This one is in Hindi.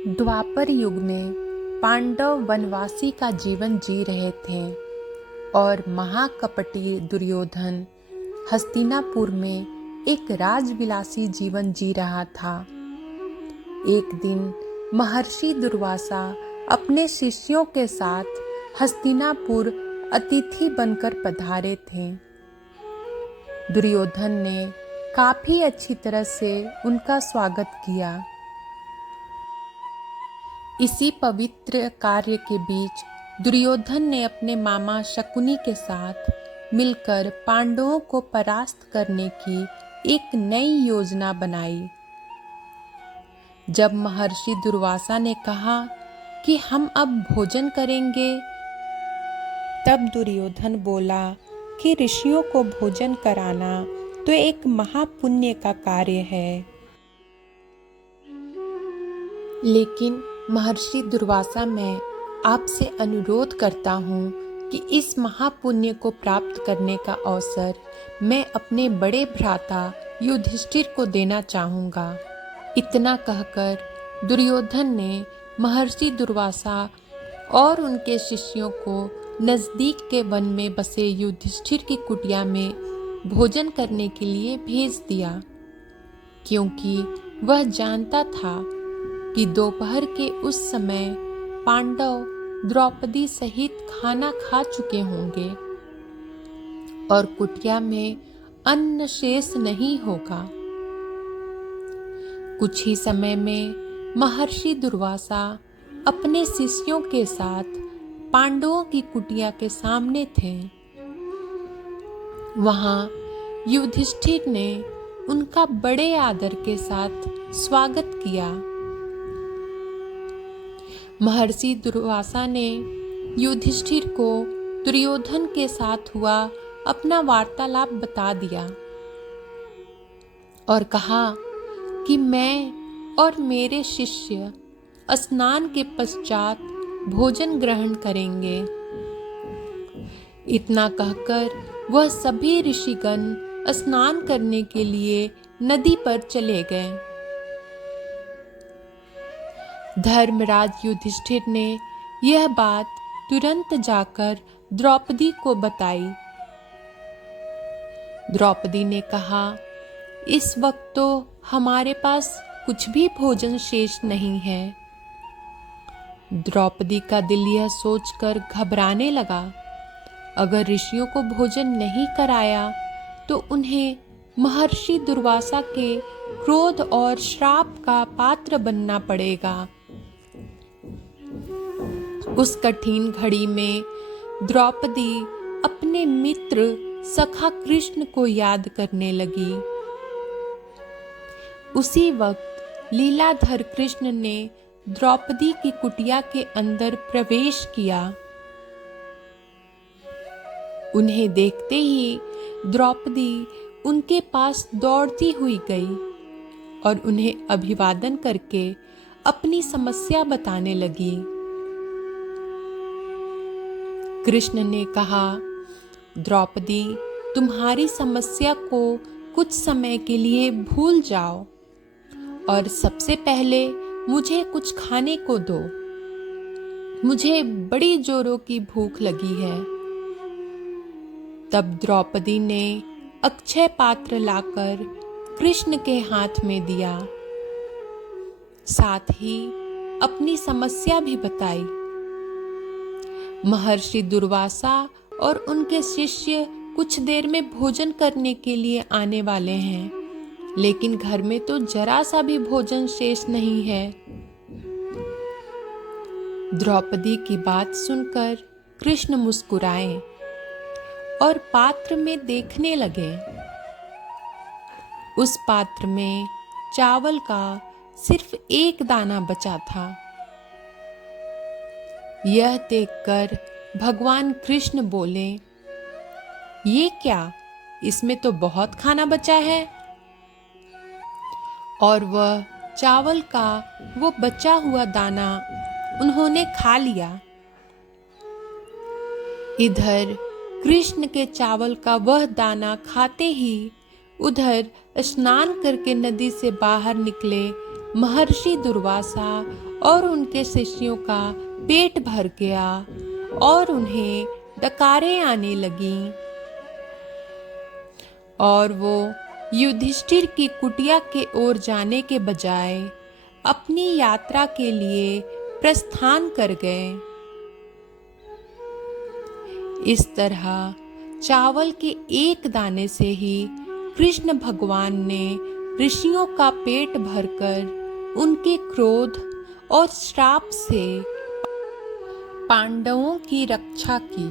द्वापर युग में पांडव वनवासी का जीवन जी रहे थे और महाकपटी दुर्योधन हस्तिनापुर में एक राजविलासी जीवन जी रहा था। एक दिन महर्षि दुर्वासा अपने शिष्यों के साथ हस्तिनापुर अतिथि बनकर पधारे थे। दुर्योधन ने काफी अच्छी तरह से उनका स्वागत किया। इसी पवित्र कार्य के बीच दुर्योधन ने अपने मामा शकुनी के साथ मिलकर पांडवों को परास्त करने की एक नई योजना बनाई। जब महर्षि दुर्वासा ने कहा कि हम अब भोजन करेंगे, तब दुर्योधन बोला कि ऋषियों को भोजन कराना तो एक महापुण्य का कार्य है। लेकिन महर्षि दुर्वासा, मैं आपसे अनुरोध करता हूँ कि इस महापुण्य को प्राप्त करने का अवसर मैं अपने बड़े भ्राता युधिष्ठिर को देना चाहूँगा। इतना कहकर दुर्योधन ने महर्षि दुर्वासा और उनके शिष्यों को नज़दीक के वन में बसे युधिष्ठिर की कुटिया में भोजन करने के लिए भेज दिया, क्योंकि वह जानता था कि दोपहर के उस समय पांडव द्रौपदी सहित खाना खा चुके होंगे और कुटिया में अन्न शेष नहीं होगा। कुछ ही समय में महर्षि दुर्वासा अपने शिष्यों के साथ पांडवों की कुटिया के सामने थे। वहां युधिष्ठिर ने उनका बड़े आदर के साथ स्वागत किया। महर्षि दुर्वासा ने युधिष्ठिर को दुर्योधन के साथ हुआ अपना वार्तालाप बता दिया और कहा कि मैं और मेरे शिष्य स्नान के पश्चात भोजन ग्रहण करेंगे। इतना कहकर वह सभी ऋषिगण स्नान करने के लिए नदी पर चले गए। धर्मराज युधिष्ठिर ने यह बात तुरंत जाकर द्रौपदी को बताई। द्रौपदी ने कहा, इस वक्त तो हमारे पास कुछ भी भोजन शेष नहीं है। द्रौपदी का दिल यह सोचकर घबराने लगा, अगर ऋषियों को भोजन नहीं कराया तो उन्हें महर्षि दुर्वासा के क्रोध और श्राप का पात्र बनना पड़ेगा। उस कठिन घड़ी में द्रौपदी अपने मित्र सखा कृष्ण को याद करने लगी। उसी वक्त लीलाधर कृष्ण ने द्रौपदी की कुटिया के अंदर प्रवेश किया। उन्हें देखते ही द्रौपदी उनके पास दौड़ती हुई गई और उन्हें अभिवादन करके अपनी समस्या बताने लगी। कृष्ण ने कहा, द्रौपदी, तुम्हारी समस्या को कुछ समय के लिए भूल जाओ और सबसे पहले मुझे कुछ खाने को दो। मुझे बड़ी जोरों की भूख लगी है। तब द्रौपदी ने अक्षय पात्र लाकर कृष्ण के हाथ में दिया, साथ ही अपनी समस्या भी बताई। महर्षि दुर्वासा और उनके शिष्य कुछ देर में भोजन करने के लिए आने वाले हैं, लेकिन घर में तो जरा सा भी भोजन शेष नहीं है। द्रौपदी की बात सुनकर कृष्ण मुस्कुराए और पात्र में देखने लगे। उस पात्र में चावल का सिर्फ एक दाना बचा था। यह देखकर भगवान कृष्ण बोले, ये क्या, इसमें तो बहुत खाना बचा है। और वह चावल का वो बचा हुआ दाना उन्होंने खा लिया। इधर कृष्ण के चावल का वह दाना खाते ही उधर स्नान करके नदी से बाहर निकले महर्षि दुर्वासा और उनके शिष्यों का पेट भर गया और उन्हें डकारें आने लगीं और वो युधिष्ठिर की कुटिया के ओर जाने के बजाय अपनी यात्रा के लिए प्रस्थान कर गए। इस तरह चावल के एक दाने से ही कृष्ण भगवान ने ऋषियों का पेट भरकर उनके क्रोध और श्राप से पांडवों की रक्षा की।